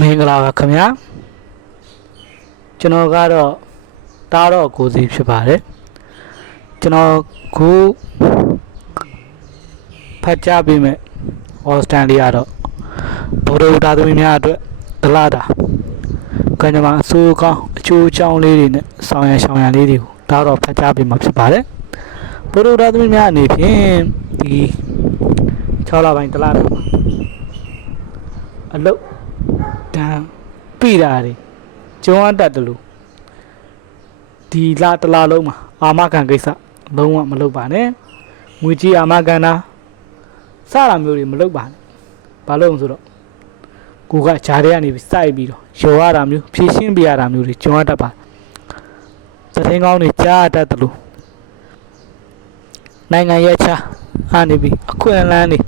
မင်္ဂလာပါခင်ဗျာကျွန်တော်ကတော့တားတော့ကိုစီဖြစ်ပါတယ်ကျွန်တော်ခုဖတ်ကြားပေးမယ်ဩစတန်လေးကတော့ဗုဒ္ဓဦးသားသမီးများအတွက်ဒလတာကံကြမ္မာအစိုးကောင်းအချိုးအချောင်းလေးတွေနဲ့ဆောင်ရန်ရှောင်ရန်လေးတွေကိုတားတော့ဖတ်ကြားပေးမှာဖြစ်ပါတယ်ဗုဒ္ဓဦးသားသမီးများအနေဖြင့်ဒီ6လပိုင်းဒလတာမှာအလုတ်တန်း ပြတာတွေကျွမ်းတတ်တယ်လို့ဒီလာတစ်လားလုံးမှာအာမခံကိစ္စလုံးဝမလုပ်ပါနဲ့ငွေကြီးအာမခံတာစတာမျိုးတွေမလုပ်ပါနဲ့ဘာလို့လဲဆိုတော့ကိုကဂျားတွေကနေပြီးစိုက်ပြီးတော့ရောရတာမျိုးဖြည့်ရှင်းပြရတာမျိုးတွေကျွမ်းတတ်ပါသတင်းကောင်းတွေကြားရတတ်တယ်လို့နိုင်ငံရဲ့ချာအားနေပြီးအခွင့်အလမ်းတွေ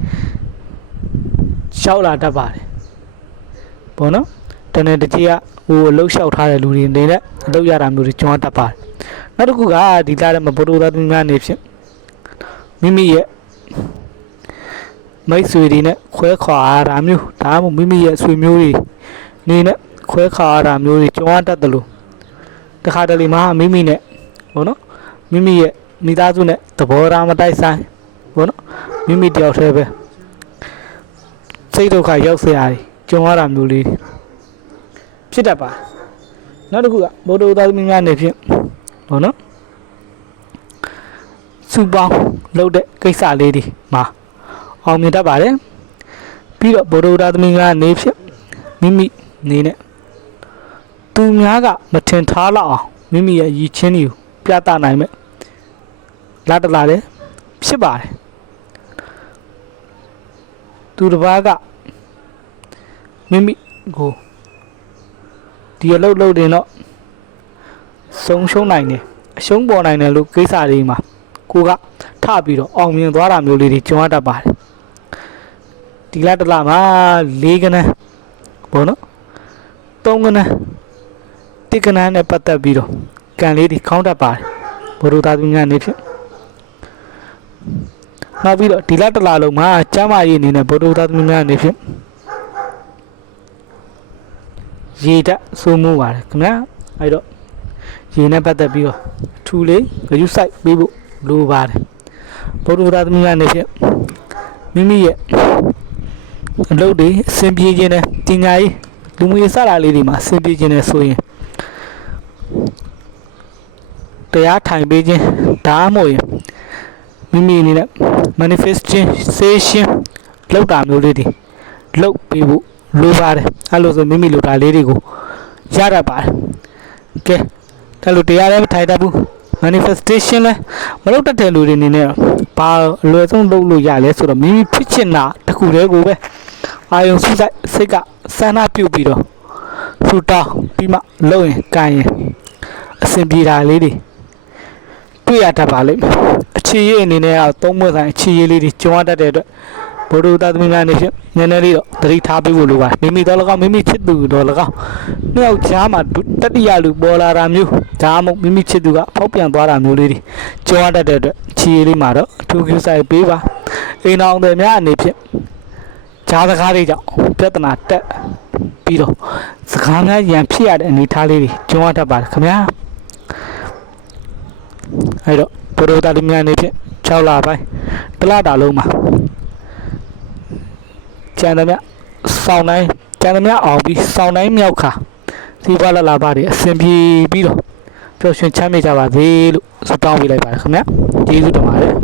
ရှောက်လာတတ်ပါတယ်ပေါ့နော် တနေတကြီးကဟိုအလုတ်လျှောက်ထားတဲ့လူတွေနေနဲ့အလုတ်ရတာမျိုးတွေကျွမ်းတတ်ပါတယ်နောက်တစ်ခုကဒီသားတဲ့မဘိုးတို့သားသမီးများနေဖြင့်မိမိရဲ့မိတ်ဆွေတွေနဲ့ခွဲခွာတာမျိုးဒါမှမဟုတ်မိမိရဲ့ဆွေမျိုးတွေနေနဲ့ခွဲခါတာမျိုးတွေကြုံရတတ်တယ်လို့တခါတလေမှာမိမိနဲ့ဟိုနော်မိမိရဲ့မိသားစုနဲ့သဘောထားမတိုက်ဆိုင်ဟိုနော်မိမိတယောက်တည်းပဲစိတ်ဒုက္ခရောက်စရာတွေကြုံရတာမျိုးလေး ဖြစ်တတ်ပါနောက်တစ်ခုကဗုဒ္ဓသာသမီများနေဖြင့်ဘောနော်စူပေါင်းလုပ်တဲ့ကိစ္စလေးတွေမှာအောင်မြင်တတ်ပါတယ်ပြီးတော့ဗုဒ္ဓသာသမီများနေဖြင့်မိမိနေနဲ့သူများကမထင်ထားလောက်အောင်မိမိရဲ့ရည်ချင်းတွေကိုပြသနိုင်မဲ့လာတလာလည်းဖြစ်ပါတယ်သူတစ်ပါးကမိမိကို ဒီအလုပ်လုပ်တင်တော့ဆုံးရှုံးနိုင်တယ်အရှုံးပေါ်နိုင်တယ်လို့ကိစ္စတွေမှာကိုကထပြီးတော့အောင်မြင်သွားတာမျိုးလေးတွေကြုံရတတ်ပါတယ်ဒီလတစ်လမှာ၄ကနန်းဘောနော်၃ကနန်းတစ်ကနန်းနဲ့ပတ်သက်ပြီးတော့ကံလေးတွေခေါင်းတတ်ပါတယ်ဘိုလ်သားသူများနေဖြင့်နောက်ပြီးတော့ဒီလတစ်လလုံးမှာကျမ်းမာရေးအနေနဲ့ဘိုလ်သားသူများနေဖြင့် ရေတက်စိုးမိုးပါတယ်ခင်ဗျာအဲ့တော့ရေနဲ့ပတ်သက်ပြီးတော့အထူလေးဂရုစိုက်ပေးဖို့လိုပါတယ်ဗုဒ္ဓဘာသာသမီးများနေဖြင့်မိမိရဲ့အလုပ်တွေအဆင်ပြေခြင်းနဲ့ပညာရေးလူမှုရေးစတာလေးတွေမှာအဆင်ပြေခြင်းနဲ့ဆိုရင်တရားထိုင်ပေးခြင်းဒါမှမဟုတ်ရင်မိမိအနေနဲ့ manifestation လောက်တာမျိုးလေးတွေလောက်ပေးဖို့ လိုပါတယ်အဲ့လိုဆိုမိမိလိုတာလေးတွေကိုရတတ်ပါတယ်ကဲဒါလိုတရားလည်းမထိုင်တတ်ဘူး manifestation လဲမလုပ်တတ်တဲ့လူတွေအနေနဲ့ဘာအလွယ်ဆုံးလုပ်လို့ရလဲဆိုတော့မိမိဖြစ်ချင်တာတစ်ခုတည်းကိုပဲအာယုံစုစိုက်စိတ်ကစန္ဒပြုတ်ပြီးတော့ထူတောင်းပြီးမှလုပ်ရင်ကံရင်အဆင်ပြေတာလေးတွေတွေ့ရတတ်ပါလိမ့်မယ်အခြေရအနေနဲ့ကသုံးမွေဆိုင်အခြေရလေးတွေကြုံရတတ်တဲ့အတွက် ဘုဒ္ဓသာသမီများနေဖြင့်နည်းနည်းလေးတော့သတိထားပေးဖို့လိုပါမိမိတော့၎င်းမိမိချစ်သူတော့၎င်းနှစ်ယောက်ကြားမှာဒုတတိယလူပေါ်လာတာမျိုးဒါမှမဟုတ်မိမိချစ်သူကဖောက်ပြန်သွားတာမျိုးလေးတွေကြုံရတတ်တဲ့အတွက်ချီရလေးမှာတော့အထူးကူဆိုင်ပေးပါအိမ်အောင်တွေများအနေဖြင့်ဂျားစကားတွေကြောင့်ပြဿနာတက်ပြီးတော့စကားများရန်ဖြစ်ရတဲ့အနေအထားလေးတွေကြုံရတတ်ပါတယ်ခင်ဗျာအဲ့တော့ဘုဒ္ဓသာသမီများအနေဖြင့်6လပိုင်းတစ်လတာလုံးမှာ ကျန်သမျှစောင်းတိုင်းကျန်သမျှအောင်ပြီးစောင်းတိုင်းမြောက်ခါစီးပွားလလာပါတွေအဆင်ပြေပြီးတော့ပျော်ရွှင်ချမ်းမြေ့ကြပါစေလို့ဆုတောင်းပေးလိုက်ပါတယ်ခင်ဗျာကျေးဇူးတင်ပါတယ်